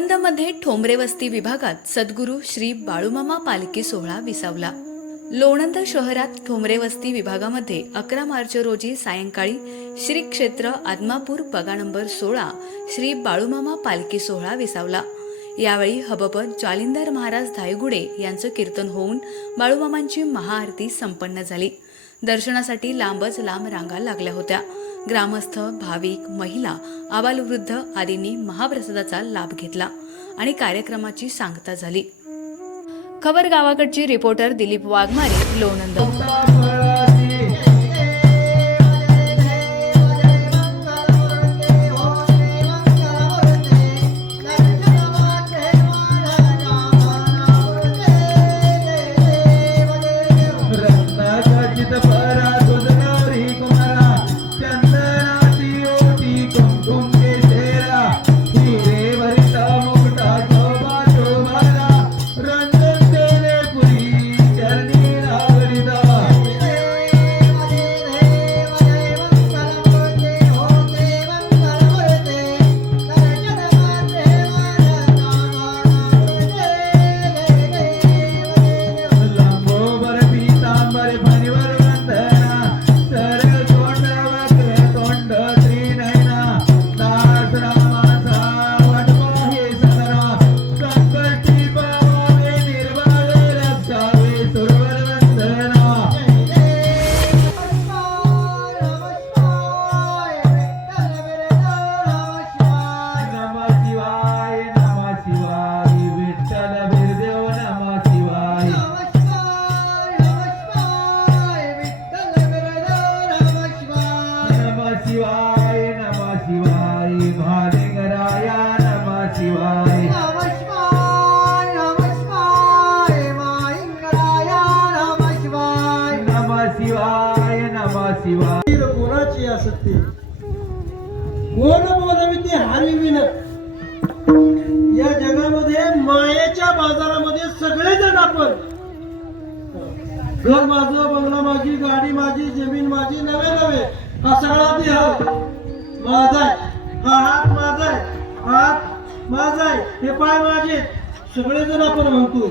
आळंदमध्ये ठोंबरे वस्ती विभागात सद्गुरू श्री बाळूमामा पालखी सोहळा विसावला. लोणंद शहरात ठोंबरे वस्ती विभागामध्ये अकरा मार्च रोजी सायंकाळी श्री क्षेत्र आदमापूर पगा नंबर सोळा श्री बाळूमामा पालखी सोहळा विसावला. यावेळी हबपत जालिंदर महाराज धायगुडे यांचं कीर्तन होऊन बाळूमामांची महाआरती संपन्न झाली. दर्शनासाठी लांबच लांब रांगा लागल्या होत्या. ग्रामस्थ भाविक महिला आबालवृद्ध आदींनी महाप्रसादाचा लाभ घेतला आणि कार्यक्रमाची सांगता झाली. खबर गावाकडची रिपोर्टर दिलीप वाघमारे लोणंद. कोणाची असते कोण बोलविते हरविन? या जगामध्ये मायेच्या बाजारामध्ये सगळेजण आपण. घर माझं बंगला माझी गाडी माझी जमीन माझी नवे नवे हा सगळा देह माझा आहे. हा हात माझा आहे. हात माझा आहे हे पाय माझे सगळेजण आपण म्हणतो.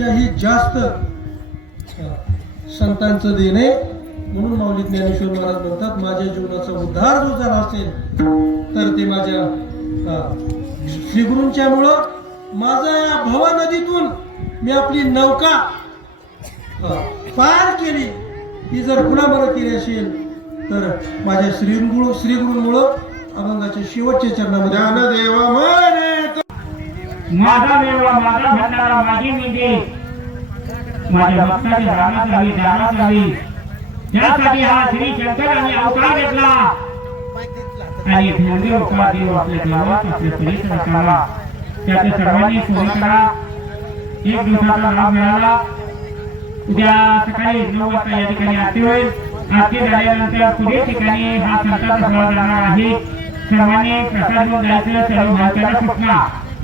कल्पतरूपेक्षाही जास्त संतांचं देणे म्हणून माऊली ज्ञानेश्वर महाराज म्हणतात माझ्या जीवनाचा उद्धार जो झाला असेल तर ते माझ्या अं, श्रीगुरूंच्या मुळं या भवा नदीतून मी आपली नौका पार केली. ही जर कुणाबरोबर केली असेल तर माझ्या श्रीगुरु श्रीगुरूंमुळं अभंगाच्या शेवटच्या चरणामध्ये ज्ञानदेव म्हणे माझा देवा माझा भंडारा माझी निधी माझ्या भक्ताची रानात राहावी ध्यानात राहावी त्यासाठी हा श्री शंकरांनी अवतार घेतला. आणि ज्ञानदेव अवतार देव आपल्या देवात आपल्या पुरीत रचावा त्याच्या सर्वांनी सोयी करा. एक दिवसाचा लाभ मिळाला. उद्या सकाळी नऊ वाजता या ठिकाणी आरती होईल. आरती झाल्यानंतर पुढील ठिकाणी हा संतांचा सोहळा जाणार आहे. सर्वांनी प्रसाद घेऊन जायचं. सर्व भारताला सुटणार.